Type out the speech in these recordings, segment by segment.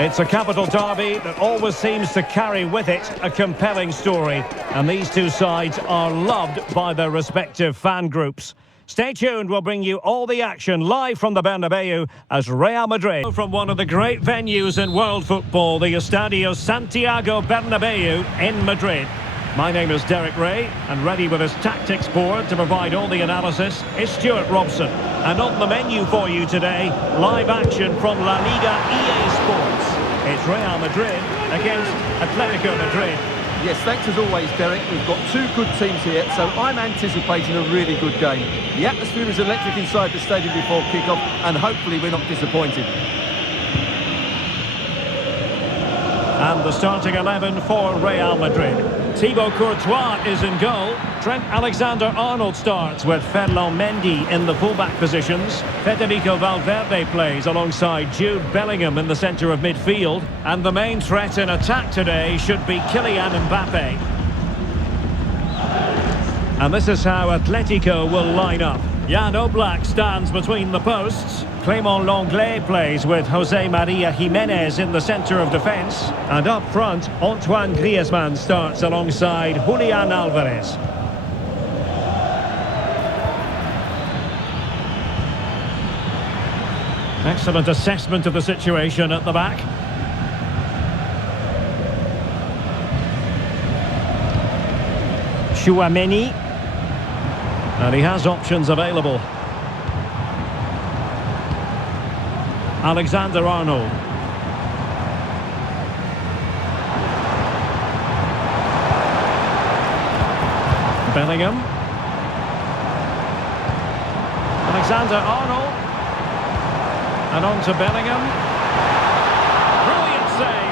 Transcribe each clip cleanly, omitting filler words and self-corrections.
It's a capital derby that always seems to carry with it a compelling story. And these two sides are loved by their respective fan groups. Stay tuned, we'll bring you all the action live from the Bernabeu as Real Madrid. From one of the great venues in world football, the Estadio Santiago Bernabeu in Madrid. My name is Derek Ray, and ready with his tactics board to provide all the analysis is Stuart Robson. And on the menu for you today, live action from La Liga EA Sports. It's Real Madrid against Atletico Madrid. Yes, thanks as always, Derek. We've got two good teams here, so I'm anticipating a really good game. The atmosphere is electric inside the stadium before kick-off, and hopefully we're not disappointed. And the starting 11 for Real Madrid. Thibaut Courtois is in goal. Trent Alexander-Arnold starts with Ferland Mendy in the fullback positions. Federico Valverde plays alongside Jude Bellingham in the centre of midfield. And the main threat in attack today should be Kylian Mbappe. And this is how Atletico will line up. Jan Oblak stands between the posts. Clément Lenglet plays with Jose Maria Jimenez in the centre of defence. And up front, Antoine Griezmann starts alongside Julian Alvarez. Excellent assessment of the situation at the back. Chouameni. And he has options available. Alexander-Arnold. Bellingham. Alexander-Arnold. And on to Bellingham. Brilliant save.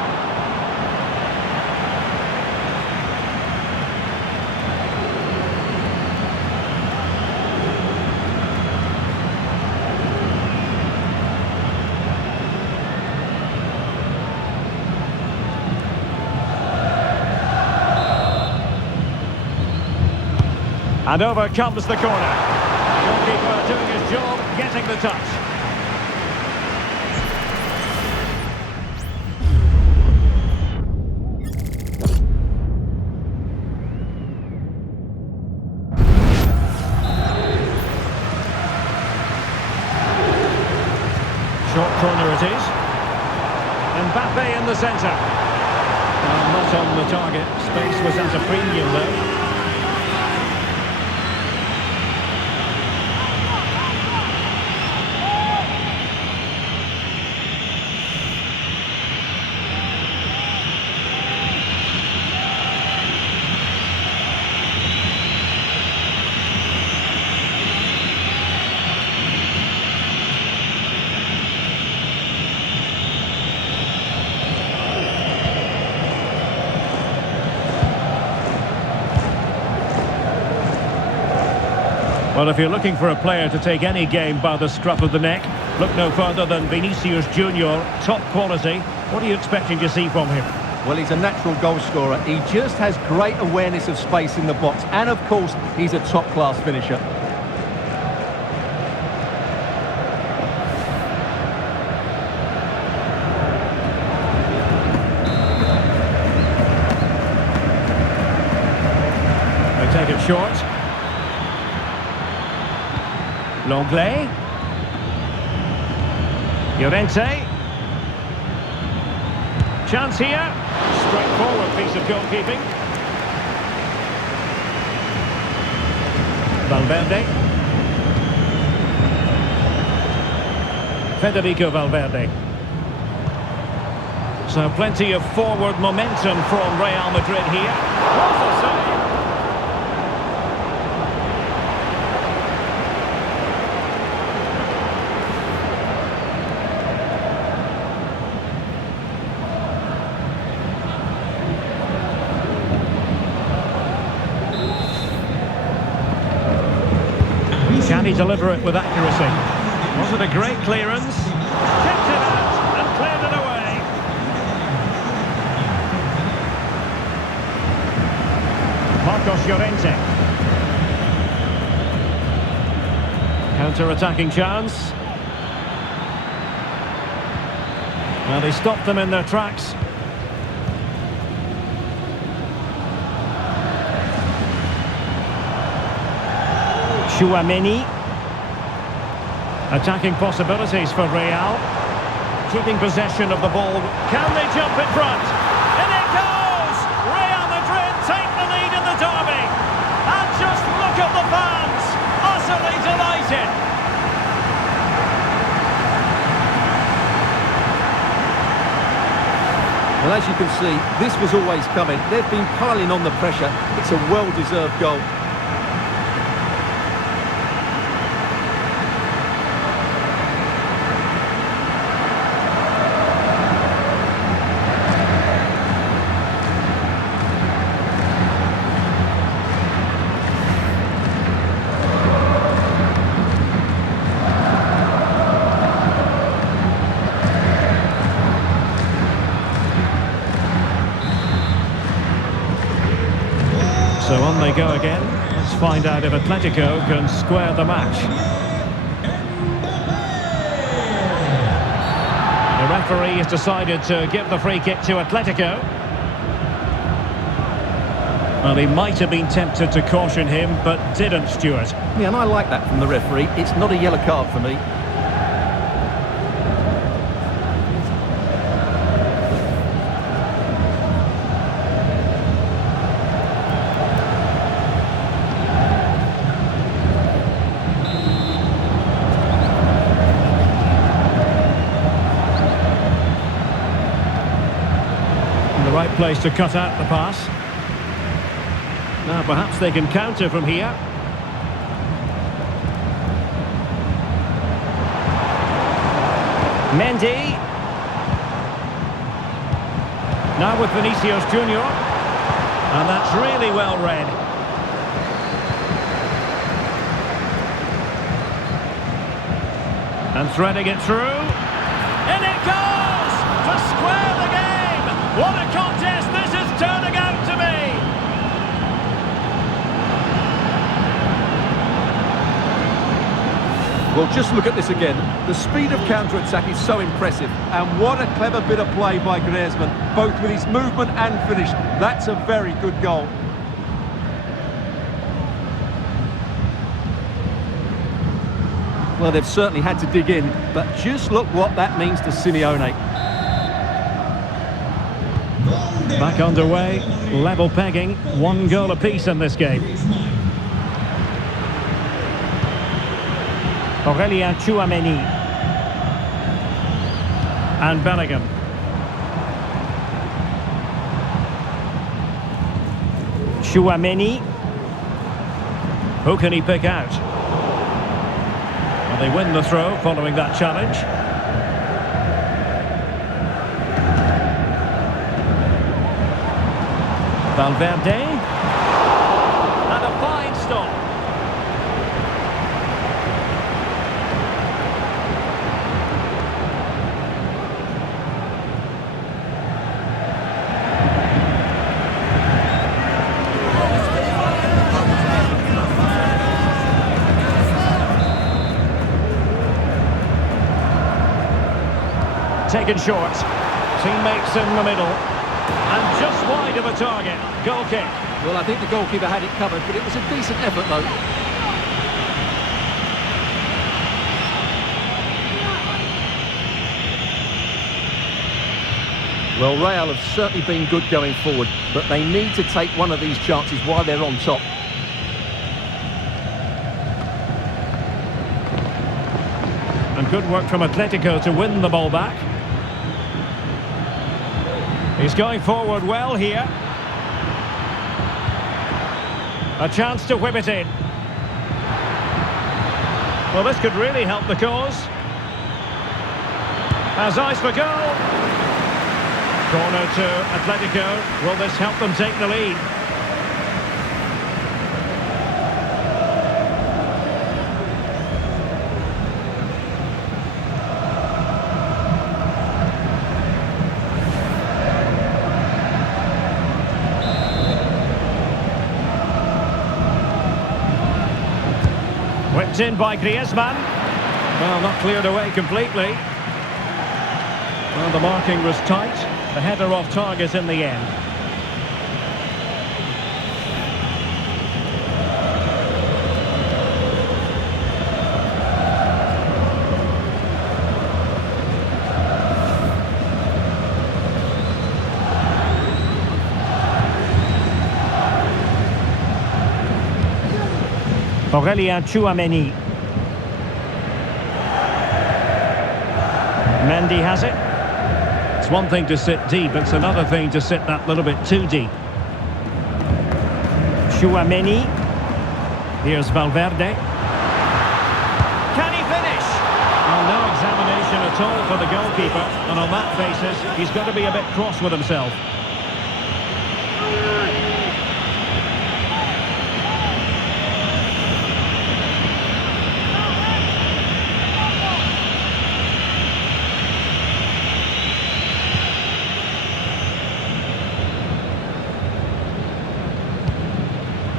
And over comes the corner. Goalkeeper doing his job, getting the touch. Short corner it is. Mbappe in the centre. Not on the target. Space was at a premium though. Well, if you're looking for a player to take any game by the scruff of the neck, look no further than Vinicius Junior, top quality. What are you expecting to see from him? Well, he's a natural goal scorer. He just has great awareness of space in the box. And, of course, he's a top-class finisher. They take it short. Lenglet. Llorente. Chance here. Straightforward piece of goalkeeping. Valverde. Federico Valverde. So plenty of forward momentum from Real Madrid here. What a save! Can he deliver it with accuracy? Was it a great clearance? Kept it out and cleared it away. Marcos Llorente. Counter-attacking chance. Well, they stopped them in their tracks. Tchouaméni. Attacking possibilities for Real. Keeping possession of the ball. Can they jump in front? In it goes! Real Madrid take the lead in the derby. And just look at the fans. Utterly delighted. Well, as you can see, this was always coming. They've been piling on the pressure. It's a well-deserved goal. So on they go again. Let's find out if Atletico can square the match. The referee has decided to give the free kick to Atletico. Well, he might have been tempted to caution him, but didn't, Stuart. Yeah, and I like that from the referee. It's not a yellow card for me. The right place to cut out the pass. Now perhaps they can counter from here. Mendy. Now with Vinicius Junior. And that's really well read. And threading it through. In it goes! To square the game! What a contest this is turning out to be! Well, just look at this again. The speed of counter-attack is so impressive. And what a clever bit of play by Griezmann, both with his movement and finish. That's a very good goal. Well, they've certainly had to dig in, but just look what that means to Simeone. Back underway, level pegging, 1 goal apiece in this game. Aurélien Tchouaméni. And Bellingham. Tchouaméni. Who can he pick out? Well, they win the throw following that challenge. Valverde. And a fine stop. Taken short. Teammates in the middle. And just wide of a target. Goal kick. Well, I think the goalkeeper had it covered, but it was a decent effort, though. Well, Real have certainly been good going forward, but they need to take one of these chances while they're on top. And good work from Atletico to win the ball back. He's going forward well here. A chance to whip it in. Well, this could really help the cause. Has eyes for goal. Corner to Atletico. Will this help them take the lead? Whipped in by Griezmann. Well, not cleared away completely. Well, the marking was tight. The header off target in the end. Aurélien Tchouaméni. Mendy has it. It's one thing to sit deep, it's another thing to sit that little bit too deep. Tchouaméni. Here's Valverde. Can he finish? Well, no examination at all for the goalkeeper, and on that basis, he's got to be a bit cross with himself.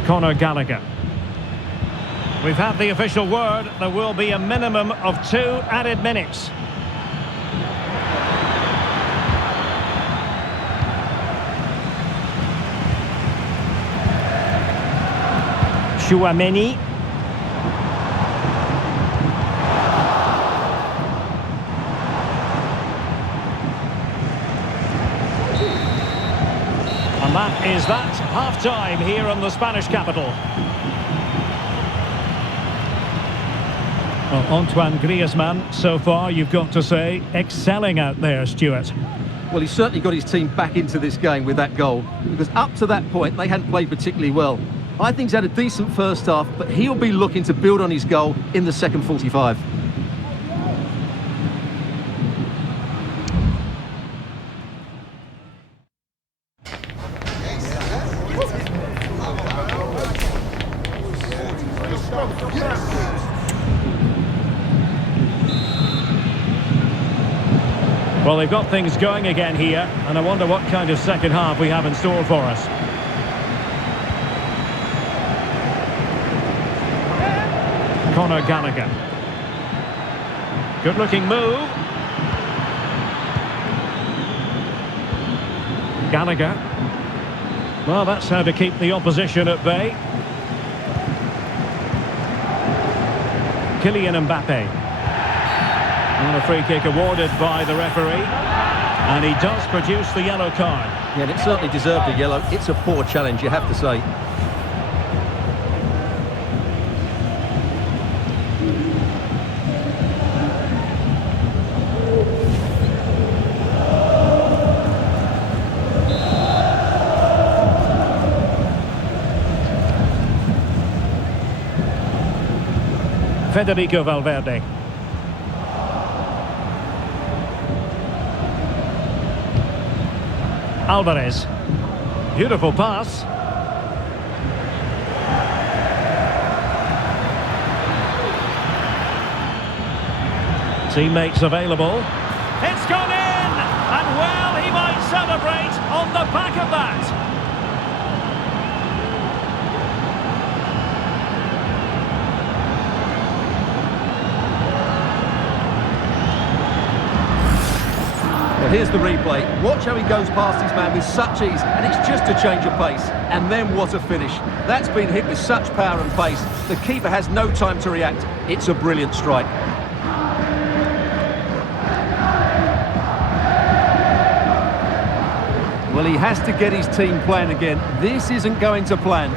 Conor Gallagher. We've had the official word. There will be a minimum of 2 added minutes. Tchouaméni. And that is that. Half-time here in the Spanish capital. Well, Antoine Griezmann, so far, you've got to say, excelling out there, Stuart. Well, he's certainly got his team back into this game with that goal, because up to that point, they hadn't played particularly well. I think he's had a decent first half, but he'll be looking to build on his goal in the second 45. Well, they've got things going again here, and I wonder what kind of second half we have in store for us. Conor Gallagher. Good-looking move. Gallagher. Well, that's how to keep the opposition at bay. Kylian Mbappe. And a free kick awarded by the referee. And he does produce the yellow card. Yeah, and it certainly deserved a yellow. It's a poor challenge, you have to say. Federico Valverde. Alvarez. Beautiful pass. Teammates available. It's gone in! And well, he might celebrate on the back of that. Well, here's the replay. Watch how he goes past his man with such ease, and it's just a change of pace. And then what a finish. That's been hit with such power and pace. The keeper has no time to react. It's a brilliant strike. Well, he has to get his team playing again. This isn't going to plan.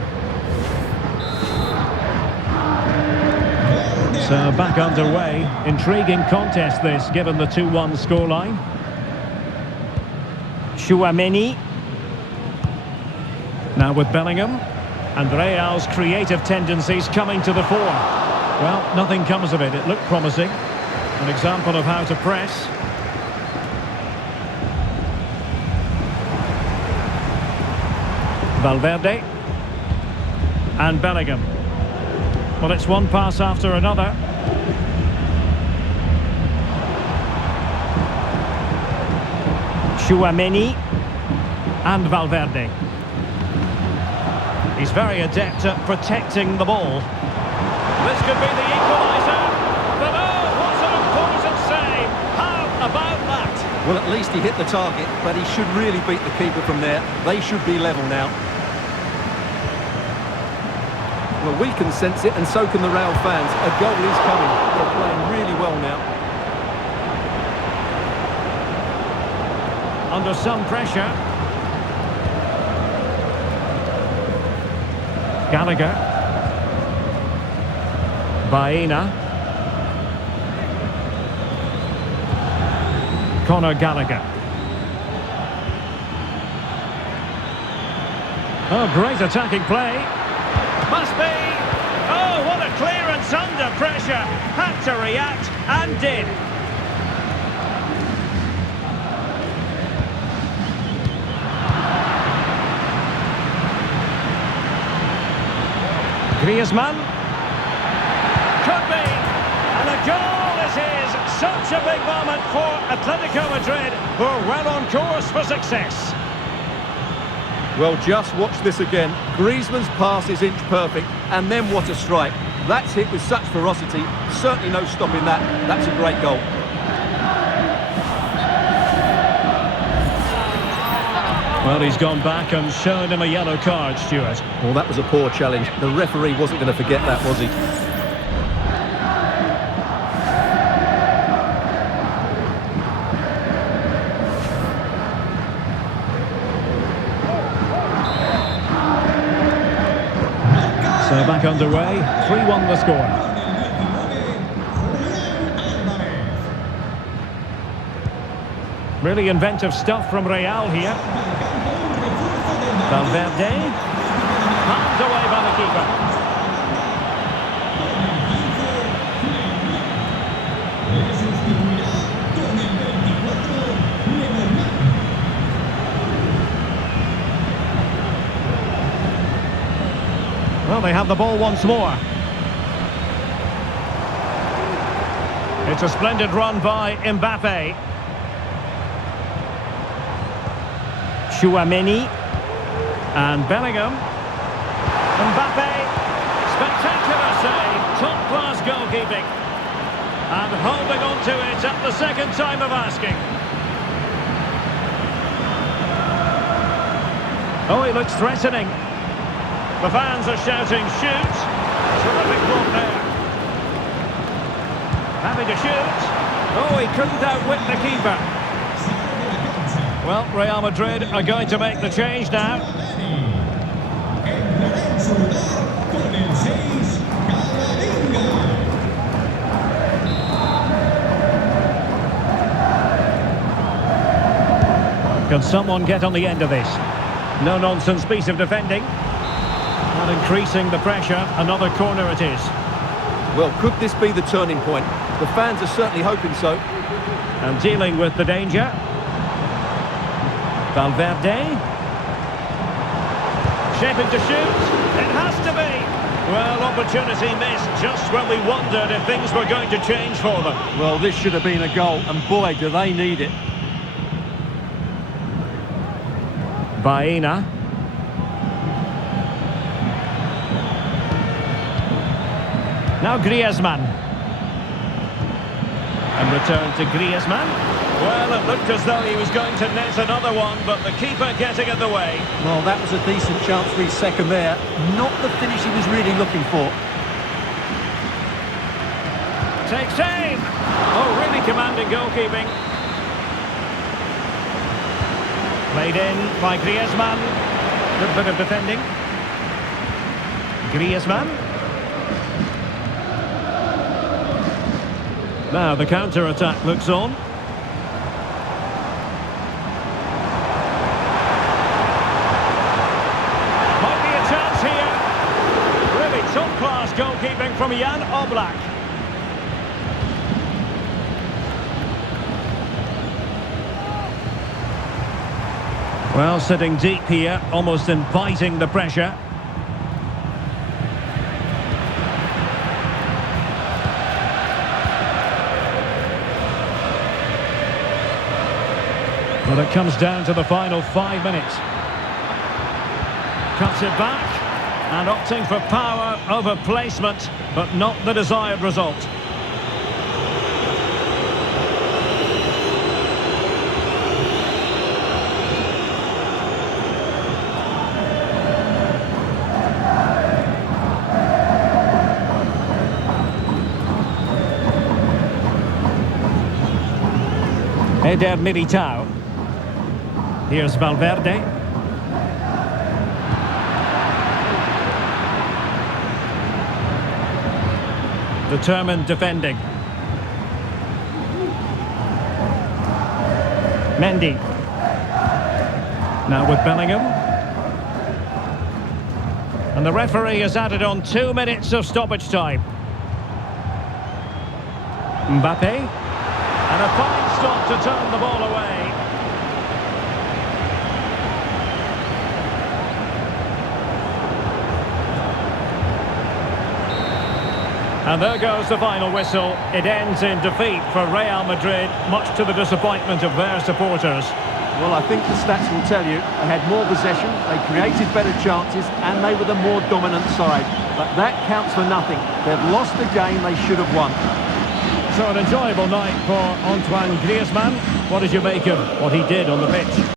So back underway. Intriguing contest this, given the 2-1 scoreline. Tchouaméni. Now with Bellingham. And Real's creative tendencies coming to the fore. Well, nothing comes of it. It looked promising. An example of how to press. Valverde. And Bellingham. Well, it's one pass after another. Tchouaméni. And Valverde. He's very adept at protecting the ball. This could be the equaliser. But oh, what an important save. How about that? Well, at least he hit the target, but he should really beat the keeper from there. They should be level now. Well, we can sense it, and so can the Real fans. A goal is coming. They're playing really well now. Under some pressure. Gallagher. Baena. Conor Gallagher. Oh, great attacking play. Must be. Oh, what a clearance under pressure. Had to react and did. Griezmann. Could be. And a goal is his. Such a big moment for Atletico Madrid, who are well on course for success. Well, just watch this again. Griezmann's pass is inch perfect, and then what a strike. That's hit with such ferocity. Certainly no stopping that. That's a great goal. Well, he's gone back and shown him a yellow card, Stuart. Well, that was a poor challenge. The referee wasn't going to forget that, was he? So back underway, 3-1 the score. Really inventive stuff from Real here. Valverde. Palmed away by the keeper. Well, they have the ball once more. It's a splendid run by Mbappe. Chouameni. And Bellingham. Mbappe. Spectacular save. Top-class goalkeeping. And holding on to it at the second time of asking. Oh, he looks threatening. The fans are shouting, shoot! Terrific block there. Having to shoot. Oh, he couldn't outwit the keeper. Well, Real Madrid are going to make the change now. Can someone get on the end of this? No-nonsense piece of defending. And increasing the pressure, another corner it is. Well, could this be the turning point? The fans are certainly hoping so. And dealing with the danger. Valverde. Shaping to shoot. It has to be. Well, opportunity missed just when we wondered if things were going to change for them. Well, this should have been a goal, and boy, do they need it. Baena. Now Griezmann. And return to Griezmann. Well, it looked as though he was going to net another one, but the keeper getting in the way. Well, that was a decent chance for his second there. Not the finish he was really looking for. Takes aim. Oh, really commanding goalkeeping. Played in by Griezmann. Good bit of defending. Griezmann. Now the counter-attack looks on. Might be a chance here. Really top-class goalkeeping from Jan Oblak. Well, sitting deep here, almost inviting the pressure. But it comes down to the final 5 minutes. Cuts it back and opting for power over placement, but not the desired result. Eder Militao. Here's Valverde. Determined defending. Mendy. Now with Bellingham. And the referee has added on 2 minutes of stoppage time. Mbappe. And a fine stop to turn the ball away. And there goes the final whistle. It ends in defeat for Real Madrid, much to the disappointment of their supporters. Well, I think the stats will tell you they had more possession, they created better chances, and they were the more dominant side. But that counts for nothing. They've lost the game they should have won. So an enjoyable night for Antoine Griezmann. What did you make of what he did on the pitch?